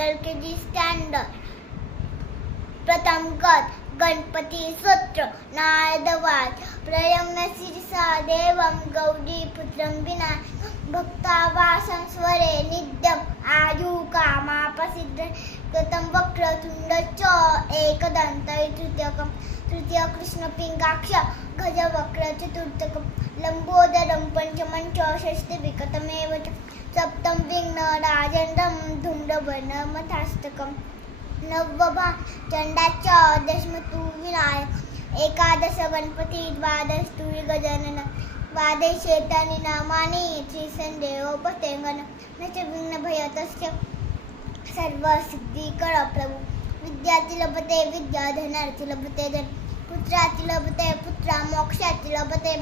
L के जी standard प्रथम गत गणपती स्तोत्र नारदवाद. प्रयम्य शिरसा देवं गौरी पुत्रं विना भक्तावासं स्वरे नित्यम् आयु कामापसिद्ध कृतं वक्रतुण्ड च, एकदन्त तृतीयकं तृतीय कृष्णपिङ्गाक्ष गजवक्र चतुर्थकं लम्बोदरं पञ्चमं च षष्टिविकतमेव च. सप्तं विघ्नराजेन्द्रं धूम्रवर्णमथास्तकम् नवभा चंडाच दशमतु विनायक एकादश गणपती द्वादश तुरी गजानन। द्वादश शेतानि नामानि श्रीसंदेवोपते गण न च विघ्नभयतस्य सर्वसिद्धिकर प्रभु। विद्यार्थी लभते, विद्या धनार्थी लभते धन। पुत्रार्थी लभते, पुत्रा मोक्षार्थी लभते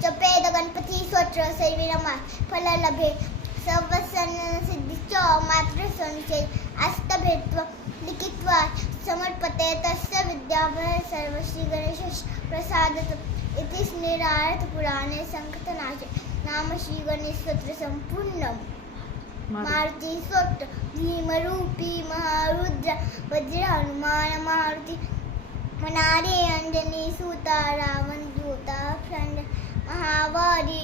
जपेद गणपती स्वत्र सैविरमा फल लभे। सर्वसन सिद्धिश्च मात्र संशय अस्तभेत्व लिखित्वा समर्पते तस्य विद्याभय सर्व श्री गणेश प्रसादत इति स्नेरार्थ पुराणे संकतनाचे नाम श्री गणेश स्तोत्र संपूर्ण मारुती स्तोत्र भीमरूपी महारुद्र वज्र हनुमान मारुती मनारे अंजनी सुता रावण दूता महावारी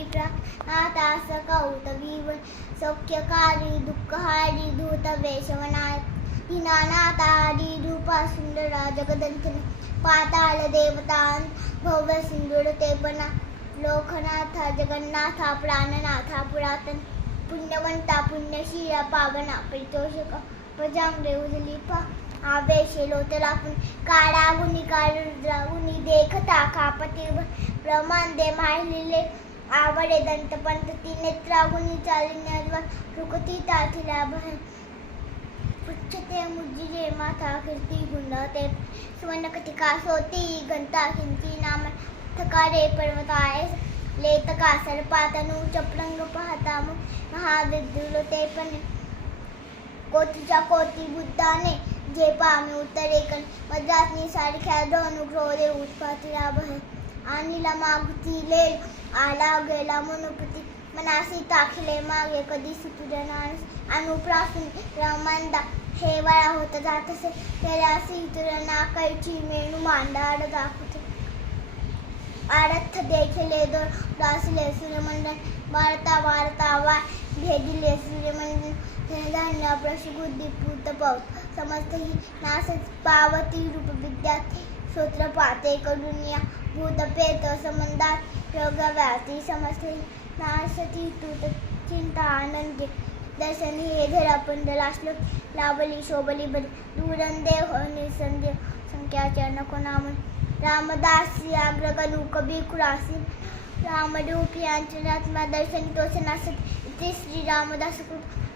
सकौत वीवन सौख्यकारी, दुःखहारी धूत वेशवनाय दीनानाथारी रूपा सुंदरा जगदंतन पाताळ देवतान भव्य सिंदूर तेपना, लोकनाथा, जगन्नाथा, प्राणनाथा, पुरातन, पुण्यवंता, पुण्यशीला, पावना परितोषक प्रजांगले उजली पा आवेशे लोटला पुन काळा गुणी देखता कापती ब्रह्मांदे माहिलेले आवडे दंतपंत ती नेत्रा गुणी चालिन्या रुकती ताथिला भय पुच्छते मुजिरे माथा कीर्ती गुंडते सुवर्णकटिका सोती घंटा किंची नाम थकारे पर्वताय लेतका सर्पातनु चपलंग पाहता महाविद्युल ते पण कोटीच्या कोटी बुद्धाने, जे पामे उत्तरेकन मद्रासनी सारख्या दोन क्रोधे उत्पातीला भय आणीला मागती लेल आला गेला मनोपती मनासी ताखले मागे कधी सुतुरनास अनुप्रासून रमांदा हे वळा होत जातसे त्याला तुरना कैची मेणू मांडाड दाखवते. आरथ देखले दोन दासले सूर्यमंडल वार्ता वार्ता वा भेदिले सूर्यमंडल धन्य प्रशुबुद्धी पूत पाऊस समस्त ही नासच पावती रूप विद्यार्थी. श्रोत्र पाते करुनिया भूत पेत संबंधात योग व्याती समस्त ही नासती तूत चिंता आनंदी दर्शन हे धरा पंडलाश्लो लाभली शोभली, बली, दूरंदेव निसंदेव संख्याच्या नको नाम, रामदासी अग्रगणू कबी कुरासी, रामरूप यांचनात्मा दर्शन तोषणासत इथे श्री रामदास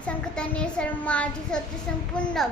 संकतने सर्व माझी सत्य संपूर्ण